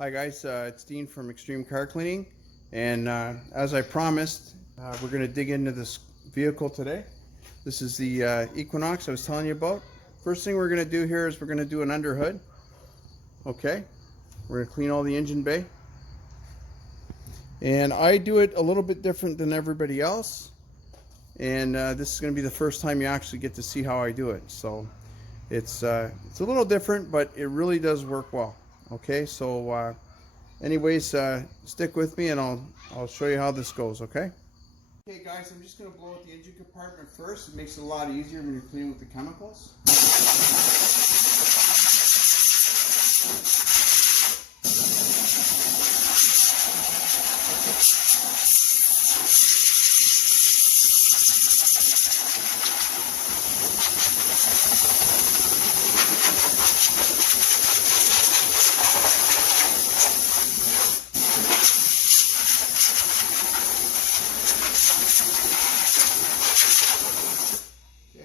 Hi guys, it's Dean from Extreme Car Cleaning, and as I promised, we're going to dig into this vehicle today. This is the Equinox I was telling you about. First thing we're going to do here is we're going to do an under hood. Okay, we're going to clean all the engine bay, and I do it a little bit different than everybody else, and this is going to be the first time you actually get to see how I do it. So it's a little different, but it really does work well. Okay, so anyways, stick with me and I'll show you how this goes, okay? Okay guys, I'm just going to blow out the engine compartment first. It makes it a lot easier when you're cleaning with the chemicals.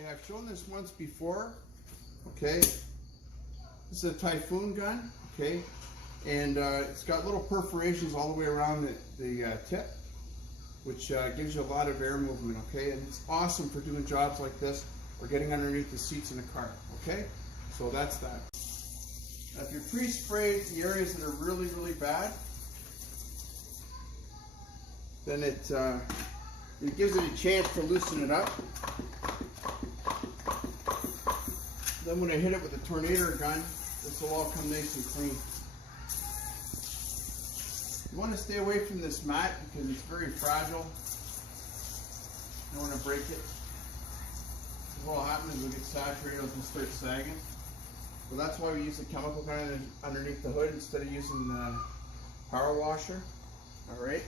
I've shown this once before, okay? This is a Typhoon gun, okay? And it's got little perforations all the way around the tip, which gives you a lot of air movement, okay? And it's awesome for doing jobs like this or getting underneath the seats in a car, okay? So that's that. Now if you pre-spray the areas that are really, really bad, then it gives it a chance to loosen it up. Then when I hit it with a tornado gun, this will all come nice and clean. You want to stay away from this mat because it's very fragile. You don't want to break it. What will happen is it'll get saturated and start sagging. So that's why we use the chemical gun underneath the hood instead of using the power washer. Alright.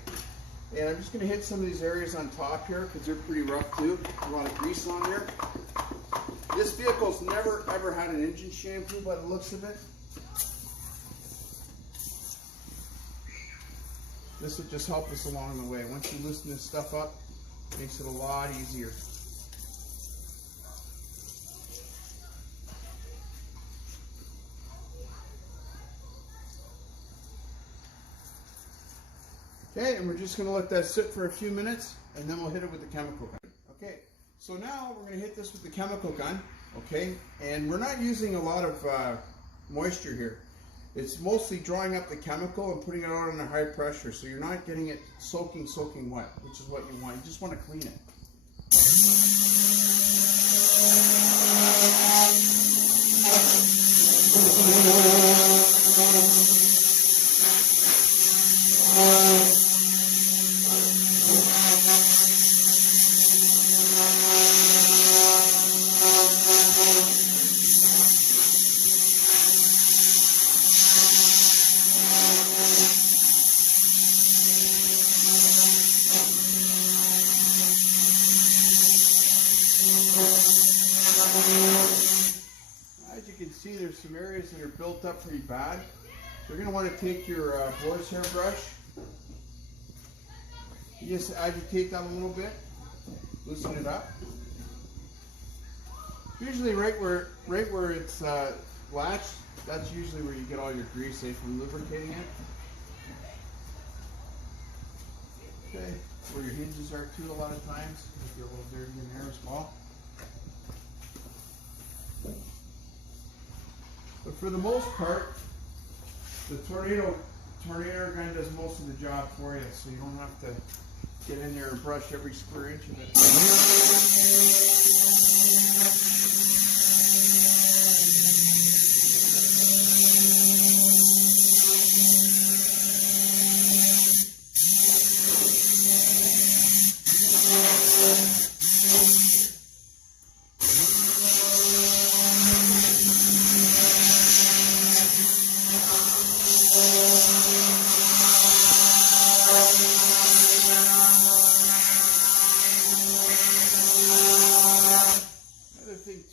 And I'm just going to hit some of these areas on top here because they're pretty rough too. A lot of grease on there. This vehicle's never ever had an engine shampoo by the looks of it. This would just help us along the way. Once you loosen this stuff up, it makes it a lot easier. Okay, and we're just going to let that sit for a few minutes and then we'll hit it with the chemical gun. Okay. So now we're going to hit this with the chemical gun, okay? And we're not using a lot of moisture here. It's mostly drawing up the chemical and putting it out under high pressure, so you're not getting it soaking wet, which is what you want. You just want to clean it. As you can see, there's some areas that are built up pretty bad. You're going to want to take your horsehair brush. You just agitate that a little bit, loosen it up. Usually right where it's latched, that's usually where you get all your grease, say, from lubricating it. Okay, where your hinges are too a lot of times. Get a little dirty in there as well. But for the most part, the tornado gun does most of the job for you, so you don't have to get in there and brush every square inch of it.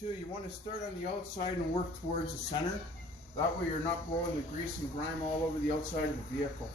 You want to start on the outside and work towards the center. That way you're not blowing the grease and grime all over the outside of the vehicle.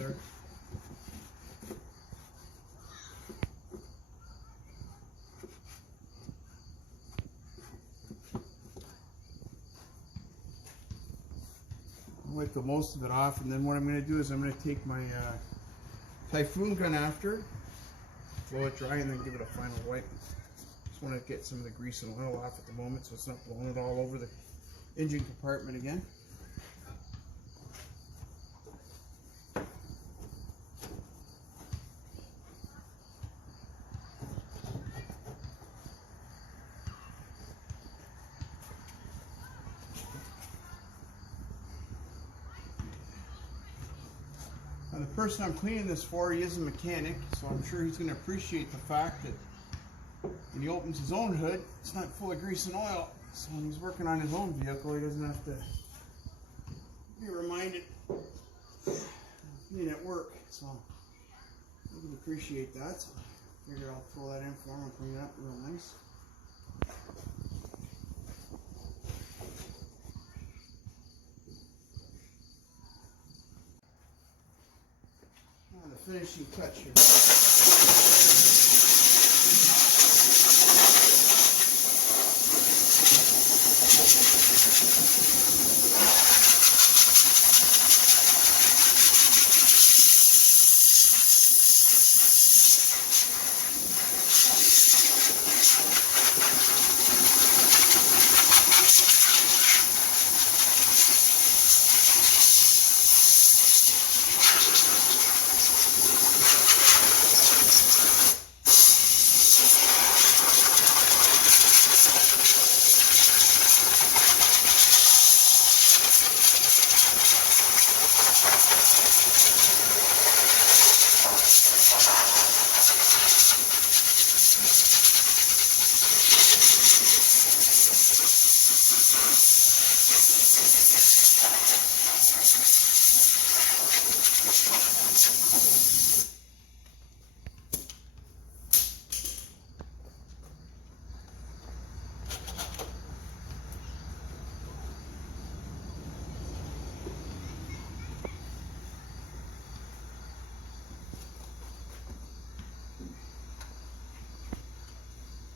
there. I'll wipe the most of it off, and then what I'm going to do is I'm going to take my Typhoon gun after, blow it dry, and then give it a final wipe. Just want to get some of the grease and oil off at the moment so it's not blowing it all over the engine compartment again. Now the person I'm cleaning this for, he is a mechanic, so I'm sure he's going to appreciate the fact that when he opens his own hood, it's not full of grease and oil. So when he's working on his own vehicle, he doesn't have to be reminded of being at work. So I can appreciate that. So I figured I'll throw that in for him and clean it up real nice. Now the finishing touch here.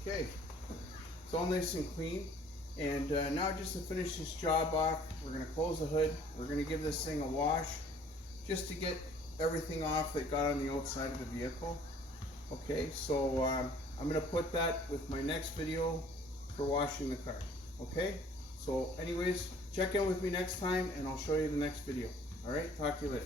Okay, it's all nice and clean, and now just to finish this job off, we're going to close the hood. We're going to give this thing a wash just to get everything off that got on the outside of the vehicle. Okay, so I'm going to put that with my next video for washing the car. Okay, so anyways, check in with me next time and I'll show you the next video. Alright, talk to you later.